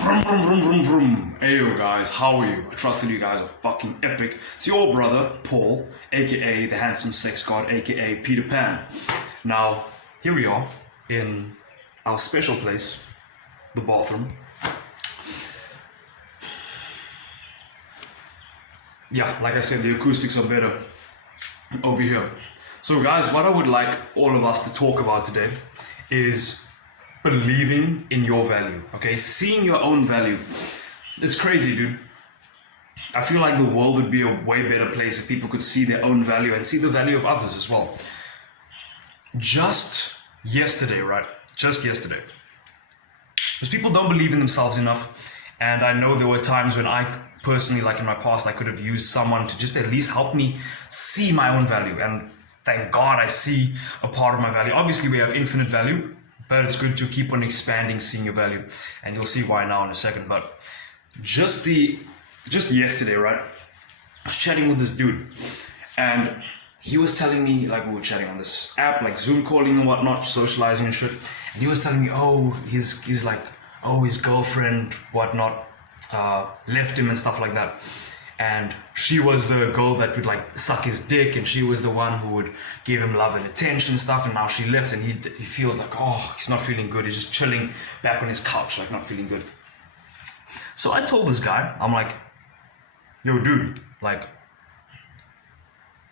Vroom, vroom, vroom, vroom, vroom. Hey yo guys, how are you? I trust that you guys are fucking epic. It's your brother, Paul, aka the handsome sex god, aka Peter Pan. Now, here we are in our special place, the bathroom. Yeah, like I said, the acoustics are better over here. So guys, what I would like all of us to talk about today is believing in your value, okay? Seeing your own value. It's crazy, dude. I feel like the world would be a way better place if people could see their own value and see the value of others as well. Just yesterday, right? Just yesterday. Because people don't believe in themselves enough. And I know there were times when I personally, like in my past, I could have used someone to just at least help me see my own value. And thank God I see a part of my value. Obviously, we have infinite value, but it's good to keep on expanding, seeing your value. And you'll see why now in a second. But just yesterday, right? I was chatting with this dude. And he was telling me, like we were chatting on this app, like Zoom calling and whatnot, socializing and shit. And he was telling me, his girlfriend, whatnot, left him and stuff like that. And she was the girl that would like suck his dick, and she was the one who would give him love and attention and stuff. And now she left, and he feels like, oh, he's not feeling good. He's just chilling back on his couch, like not feeling good. So I told this guy, I'm like, yo, dude, like,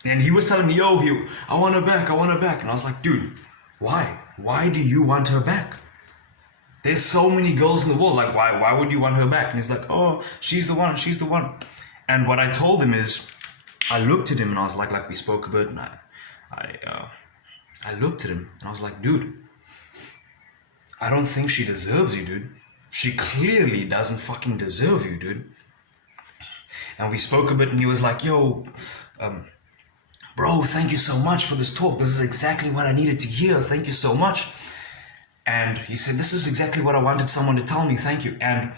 and he was telling me, I want her back. And I was like, dude, why? Why do you want her back? There's so many girls in the world, like, why would you want her back? And he's like, oh, she's the one. And what I told him is, I looked at him and I was like we spoke a bit, and I looked at him and I was like, dude, I don't think she deserves you, dude. She clearly doesn't fucking deserve you, dude. And we spoke a bit and he was like, bro, thank you so much for this talk. This is exactly what I needed to hear. Thank you so much. And he said, this is exactly what I wanted someone to tell me. Thank you. And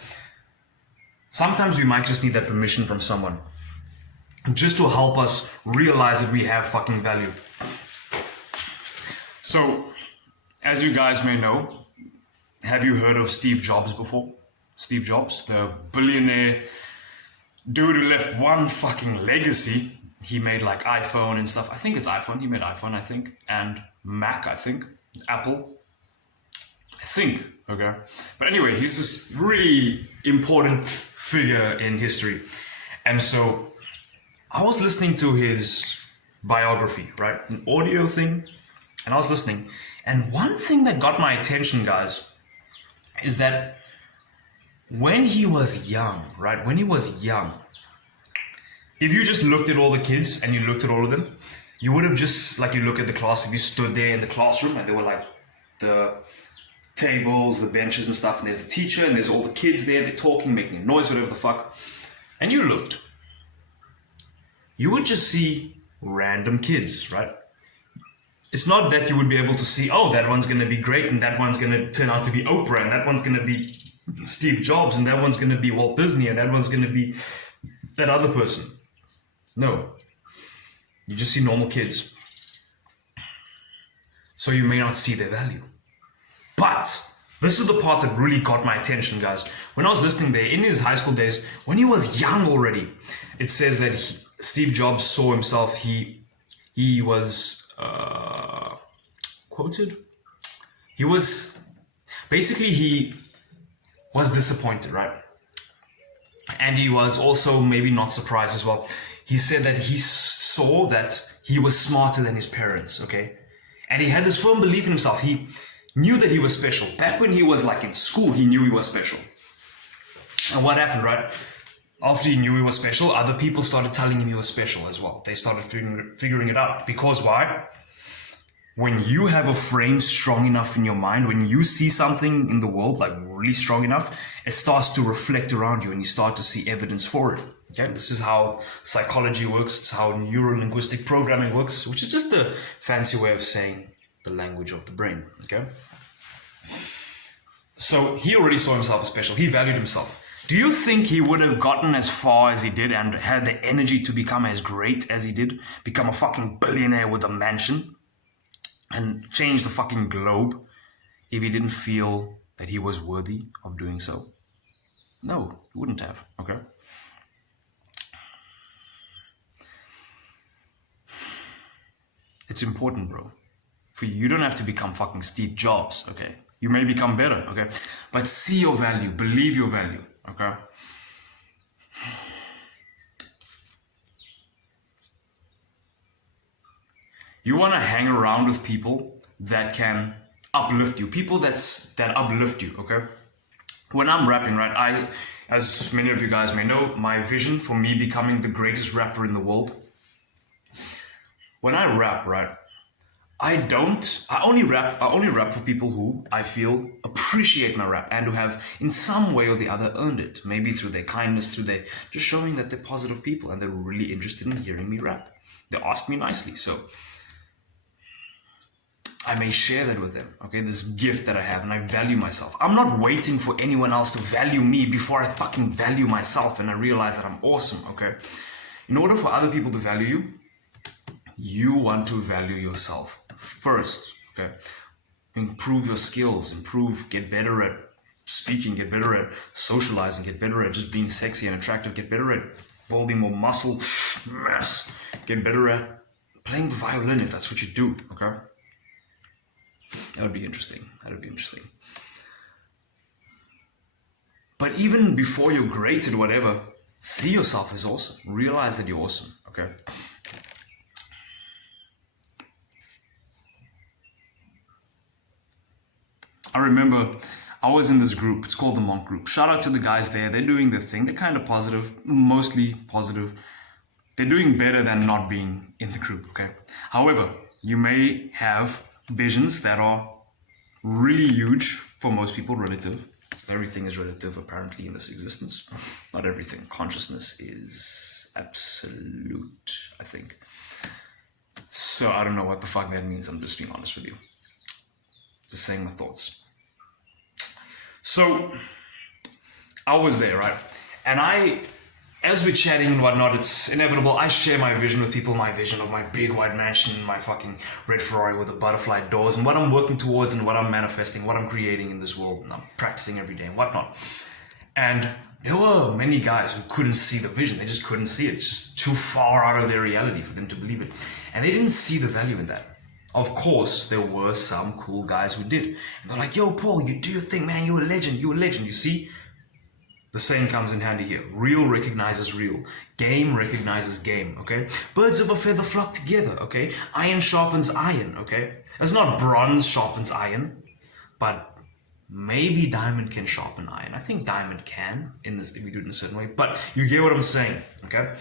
sometimes we might just need that permission from someone just to help us realize that we have fucking value. So, as you guys may know, have you heard of Steve Jobs before? Steve Jobs, the billionaire dude who left one fucking legacy. He made like iPhone and stuff. I think it's iPhone. He made iPhone, I think. And Mac, I think. Apple. I think. Okay. But anyway, he's this really important figure in history. And so I was listening to his biography, right? An audio thing. And I was listening. And one thing that got my attention, guys, is that when he was young, right? When he was young, if you just looked at all the kids and you looked at all of them, you would have just, like you look at the class, if you stood there in the classroom and there were like the tables, the benches and stuff, and there's the teacher and there's all the kids there, they're talking, making a noise, whatever the fuck, and you looked, you would just see random kids, right? It's not that you would be able to see, oh, that one's going to be great and that one's going to turn out to be Oprah and that one's going to be Steve Jobs and that one's going to be Walt Disney and that one's going to be that other person. No. You just see normal kids. So you may not see their value. But this is the part that really got my attention, guys. When I was listening there, in his high school days, when he was young already, it says that Steve Jobs saw himself, he was quoted. He was disappointed, right? And he was also maybe not surprised as well. He said that he saw that he was smarter than his parents, okay? And he had this firm belief in himself. He knew that he was special. Back when he was like in school, he knew he was special. And what happened, right? After he knew he was special, other people started telling him he was special as well. They started figuring it out. Because why? When you have a frame strong enough in your mind, when you see something in the world like really strong enough, it starts to reflect around you and you start to see evidence for it. Okay, this is how psychology works. It's how neuro-linguistic programming works, which is just a fancy way of saying the language of the brain. Okay, so he already saw himself as special. He valued himself. Do you think he would have gotten as far as he did and had the energy to become as great as he did, become a fucking billionaire with a mansion and change the fucking globe, if he didn't feel that he was worthy of doing so? No, you wouldn't have, okay? It's important, bro. For you don't have to become fucking Steve Jobs, okay? You may become better, okay? But see your value, believe your value, okay? You want to hang around with people that can uplift you, people that uplift you, okay? When I'm rapping, right, as many of you guys may know, my vision for me becoming the greatest rapper in the world. When I rap, right, I only rap for people who I feel appreciate my rap and who have in some way or the other earned it. Maybe through their kindness, through their just showing that they're positive people and they're really interested in hearing me rap. They ask me nicely, so I may share that with them, okay? This gift that I have, and I value myself. I'm not waiting for anyone else to value me before I fucking value myself and I realize that I'm awesome, okay? In order for other people to value you, you want to value yourself first, okay? Improve your skills, get better at speaking, get better at socializing, get better at just being sexy and attractive, get better at building more muscle mass, get better at playing the violin if that's what you do, okay? That would be interesting. But even before you're great at whatever, see yourself as awesome. Realize that you're awesome, okay? I remember I was in this group. It's called the Monk Group. Shout out to the guys there. They're doing their thing. They're kind of positive, mostly positive. They're doing better than not being in the group, okay? However, you may have visions that are really huge for most people, relative. Everything is relative, apparently, in this existence. Not everything. Consciousness is absolute, I think. So I don't know what the fuck that means. I'm just being honest with you. Just saying my thoughts. So I was there, right? And as we're chatting and whatnot, it's inevitable. I share my vision with people, my vision of my big white mansion, my fucking red Ferrari with the butterfly doors, and what I'm working towards and what I'm manifesting, what I'm creating in this world, and I'm practicing every day and whatnot. And there were many guys who couldn't see the vision. They just couldn't see it. It's just too far out of their reality for them to believe it. And they didn't see the value in that. Of course, there were some cool guys who did. And they're like, yo, Paul, you do your thing, man. You're a legend. You see? The saying comes in handy here. Real recognizes real. Game recognizes game, okay? Birds of a feather flock together, okay? Iron sharpens iron, okay? It's not bronze sharpens iron, but maybe diamond can sharpen iron. I think diamond can, if we do it in a certain way, but you get what I'm saying, okay?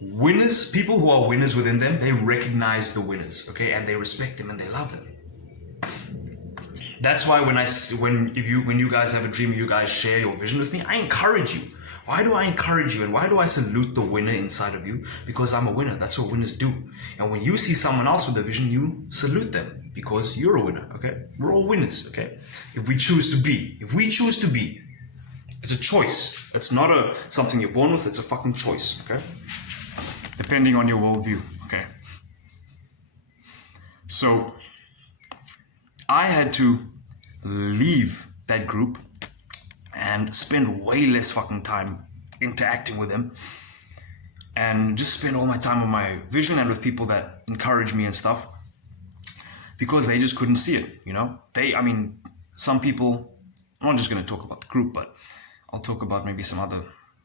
Winners, people who are winners within them, they recognize the winners, okay? And they respect them and they love them. That's why when you guys have a dream, you guys share your vision with me, I encourage you. Why do I encourage you and why do I salute the winner inside of you? Because I'm a winner. That's what winners do. And when you see someone else with a vision, you salute them because you're a winner, okay? We're all winners, okay? If we choose to be, it's a choice. It's not something you're born with, it's a fucking choice, okay? Depending on your worldview, okay? So I had to leave that group and spend way less fucking time interacting with them and just spend all my time on my vision and with people that encourage me and stuff because they just couldn't see it, you know? Some people, I'm not just going to talk about the group, but I'll talk about maybe some other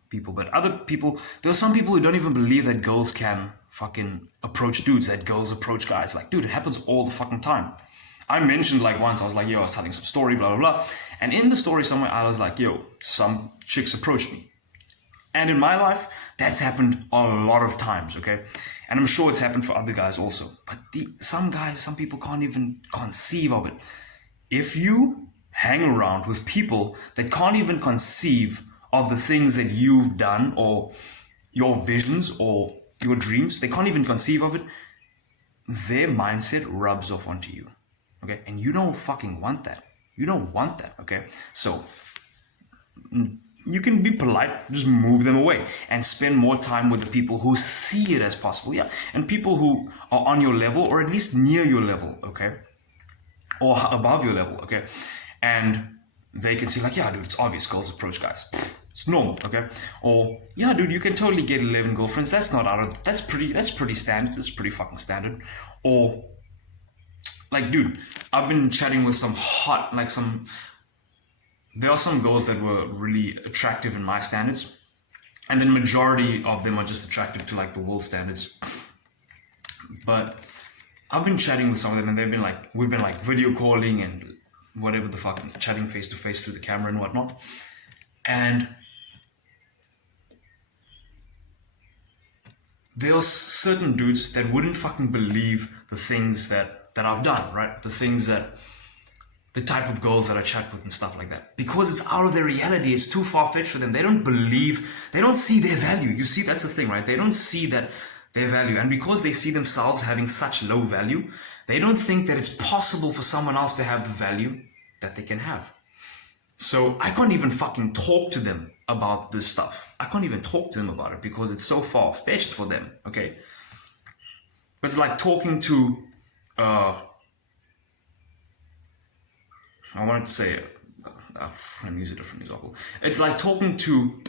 people, but other people, there are some people who don't even believe that girls can fucking approach dudes, that girls approach guys. Like, dude, it happens all the fucking time. I mentioned once, I was like, yo, I was telling some story, blah, blah, blah. And in the story somewhere, I was like, yo, some chicks approached me. And in my life, that's happened a lot of times, okay? And I'm sure it's happened for other guys also. But some people can't even conceive of it. If you hang around with people that can't even conceive of the things that you've done or your visions or your dreams, they can't even conceive of it, their mindset rubs off onto you. Okay, and you don't fucking want that. You don't want that, okay? So you can be polite, just move them away and spend more time with the people who see it as possible, yeah, and people who are on your level or at least near your level, okay, or above your level, okay, and they can see like, yeah, dude, it's obvious girls approach guys. It's normal, okay? Or, yeah, dude, you can totally get 11 girlfriends. That's not out of, that's pretty standard. That's pretty fucking standard. Or, like, dude, I've been chatting with some hot, like there are some girls that were really attractive in my standards. And then majority of them are just attractive to like the world standards. But I've been chatting with some of them and they've been like, we've been like video calling and whatever the fuck, chatting face to face through the camera and whatnot. And there are certain dudes that wouldn't fucking believe the things that I've done, right? The type of girls that I chat with and stuff like that. Because it's out of their reality, it's too far-fetched for them. They don't see their value. You see, that's the thing, right? They don't see that their value. And because they see themselves having such low value, they don't think that it's possible for someone else to have the value that they can have. So I can't even fucking talk to them about this stuff. I can't even talk to them about it because it's so far-fetched for them, okay? It's like talking to, I wanted to say, let me use a different example. It's like talking to,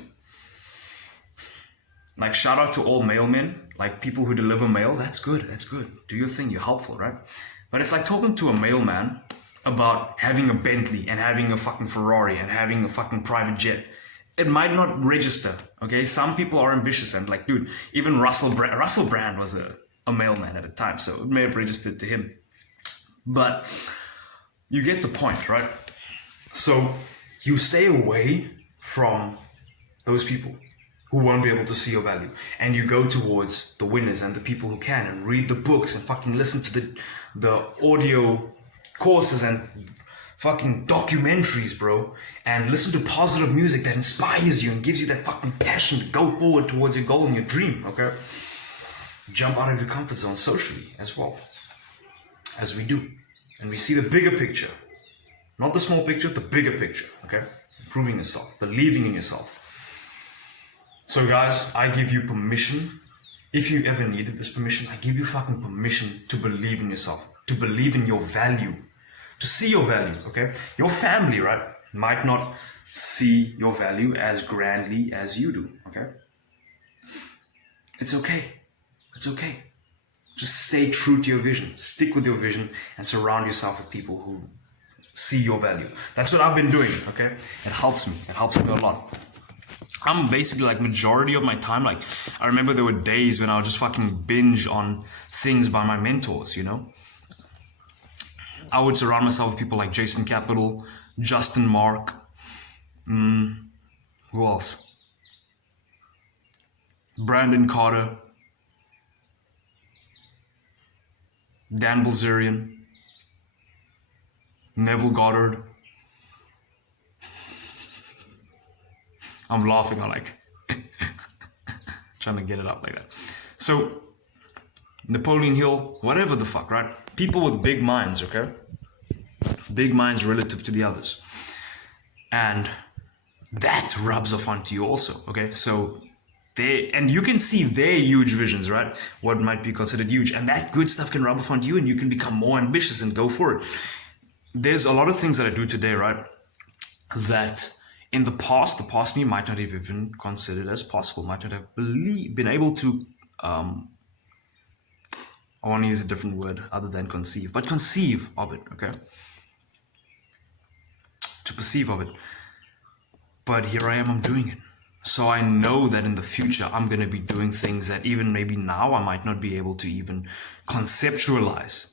like, shout out to all mailmen, like people who deliver mail. That's good. Do your thing. You're helpful, right? But it's like talking to a mailman about having a Bentley and having a fucking Ferrari and having a fucking private jet. It might not register, okay? Some people are ambitious and like, dude, even Russell Brand was a mailman at the time, so it may have registered to him. But you get the point, right? So you stay away from those people who won't be able to see your value. And you go towards the winners and the people who can and read the books and fucking listen to the audio courses and fucking documentaries, bro. And listen to positive music that inspires you and gives you that fucking passion to go forward towards your goal and your dream, okay? Jump out of your comfort zone socially as well, as we do. And we see the bigger picture. Not the small picture, the bigger picture, okay? Improving yourself, believing in yourself. So guys, I give you permission. If you ever needed this permission, I give you fucking permission to believe in yourself, to believe in your value, to see your value, okay? Your family, right, might not see your value as grandly as you do, okay? It's okay. It's okay. Just stay true to your vision. Stick with your vision and surround yourself with people who see your value. That's what I've been doing, okay? It helps me. It helps me a lot. I'm basically like majority of my time, like I remember there were days when I would just fucking binge on things by my mentors, you know? I would surround myself with people like Jason Capital, Justin Mark, who else? Brandon Carter, Dan Bilzerian, Neville Goddard. I'm laughing, I'm like trying to get it up like that. So Napoleon Hill, whatever the fuck, right? People with big minds, okay? Big minds relative to the others. And that rubs off onto you also, okay? So and you can see their huge visions, right? What might be considered huge. And that good stuff can rub off onto you and you can become more ambitious and go for it. There's a lot of things that I do today, right? That in the past me might not have even considered as possible, might not have been able to, I want to use a different word other than conceive, but conceive of it, okay? To perceive of it. But here I am, I'm doing it. So I know that in the future, I'm going to be doing things that even maybe now I might not be able to even conceptualize,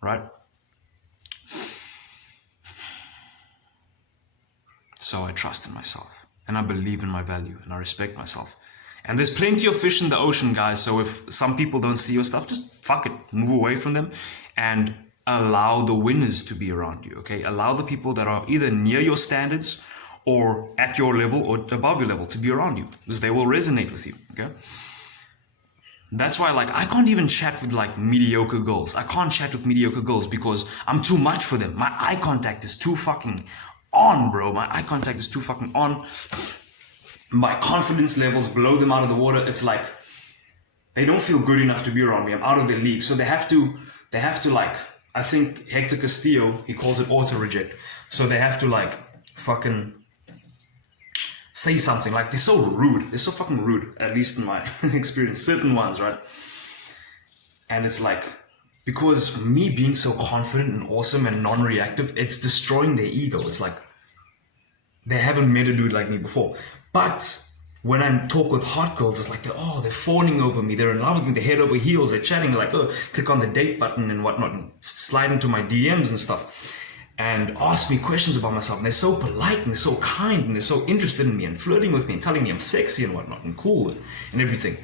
right? So I trust in myself and I believe in my value and I respect myself. And there's plenty of fish in the ocean, guys. So if some people don't see your stuff, just fuck it, move away from them and allow the winners to be around you, okay? Allow the people that are either near your standards or at your level or above your level to be around you because they will resonate with you, okay? That's why, like, I can't even chat with, like, mediocre girls. I can't chat with mediocre girls because I'm too much for them. My eye contact is too fucking on, bro. My eye contact is too fucking on. My confidence levels blow them out of the water. It's like they don't feel good enough to be around me. I'm out of their league. So they have to like, I think Hector Castillo, he calls it auto reject. So they have to like fucking say something. Like, they're so rude. They're so fucking rude, at least in my experience. Certain ones, right? And it's like, because me being so confident and awesome and non-reactive, it's destroying their ego. It's like, they haven't met a dude like me before. But when I talk with hot girls, it's like, they're fawning over me. They're in love with me. They're head over heels. They're chatting. They're like, click on the date button and whatnot, and slide into my DMs and stuff, and ask me questions about myself. And they're so polite and they're so kind and they're so interested in me and flirting with me and telling me I'm sexy and whatnot and cool and everything.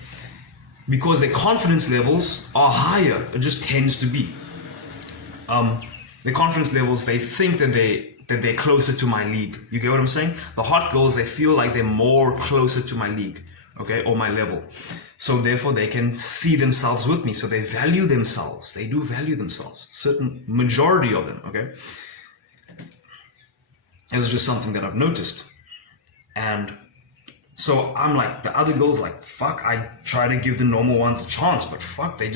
Because their confidence levels are higher. It just tends to be. Their confidence levels, they think that they're closer to my league. You get what I'm saying? The hot girls, they feel like they're more closer to my league, okay, or my level. So therefore, they can see themselves with me. So they value themselves. They do value themselves. Certain majority of them, okay? It's just something that I've noticed. And so I'm like, the other girls, like, fuck, I try to give the normal ones a chance, but fuck, they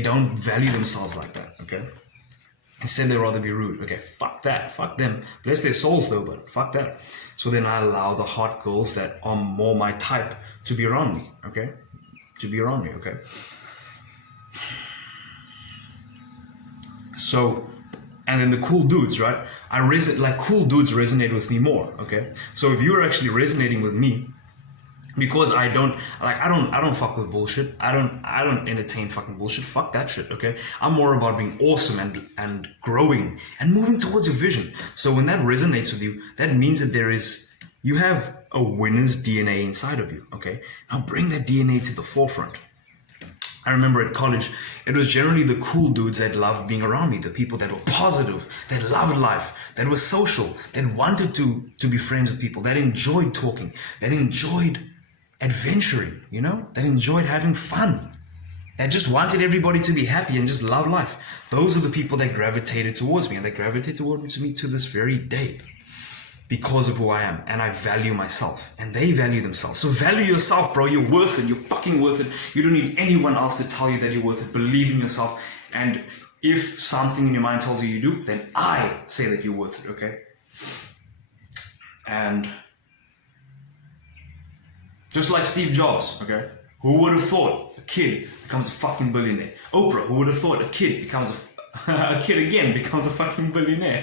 don't value themselves like that, okay? Instead, they'd rather be rude. Okay, fuck that, fuck them. Bless their souls though, but fuck that. So then I allow the hot girls that are more my type to be around me, okay? Okay? So, and then the cool dudes, right? Cool dudes resonate with me more, okay? So if you're actually resonating with me, because I don't fuck with bullshit. I don't entertain fucking bullshit. Fuck that shit, okay? I'm more about being awesome and growing and moving towards your vision. So when that resonates with you, that means that you have a winner's DNA inside of you, okay? Now bring that DNA to the forefront. I remember at college, it was generally the cool dudes that loved being around me, the people that were positive, that loved life, that were social, that wanted to be friends with people, that enjoyed talking, that enjoyed adventuring, that enjoyed having fun, that just wanted everybody to be happy and just love life. Those are the people that gravitated towards me, and they gravitate towards me to this very day because of who I am, and I value myself, and they value themselves. So value yourself, bro. You're worth it. You're fucking worth it. You don't need anyone else to tell you that you're worth it. Believe in yourself, and if something in your mind tells you do, then I say that you're worth it, okay? And just like Steve Jobs, okay? Who would have thought a kid becomes a fucking billionaire? Oprah, who would have thought a kid becomes a kid again becomes a fucking billionaire?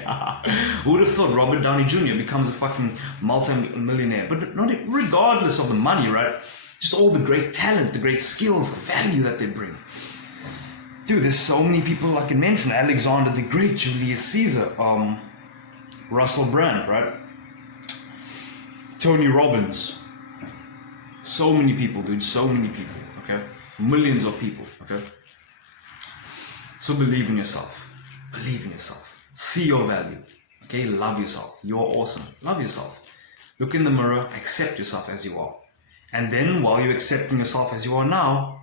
Who would have thought Robert Downey Jr. becomes a fucking multi-millionaire? But not regardless of the money, right? Just all the great talent, the great skills, the value that they bring. Dude, there's so many people I can mention. Alexander the Great, Julius Caesar, Russell Brand, right? Tony Robbins. So many people, dude, so many people, okay? Millions of people, okay? So believe in yourself. Believe in yourself. See your value, okay? Love yourself. You're awesome. Love yourself. Look in the mirror, accept yourself as you are. And then while you're accepting yourself as you are now,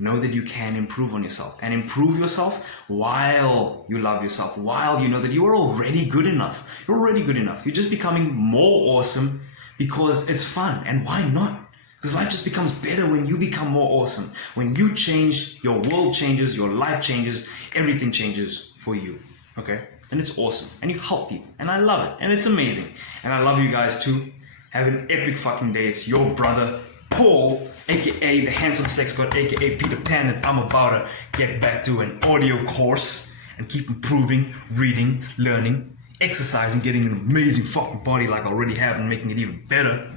know that you can improve on yourself. And improve yourself while you love yourself, while you know that you are already good enough. You're already good enough. You're just becoming more awesome because it's fun. And why not? Because life just becomes better when you become more awesome. When you change, your world changes, your life changes, everything changes for you, okay? And it's awesome. And you help people. And I love it. And it's amazing. And I love you guys too. Have an epic fucking day. It's your brother, Paul, aka the handsome sex god, aka Peter Pan, and I'm about to get back to an audio course and keep improving, reading, learning, exercising, getting an amazing fucking body like I already have and making it even better.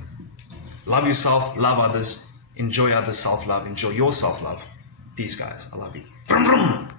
Love yourself, love others, enjoy others' self-love, enjoy your self-love. Peace, guys. I love you. Vroom, vroom.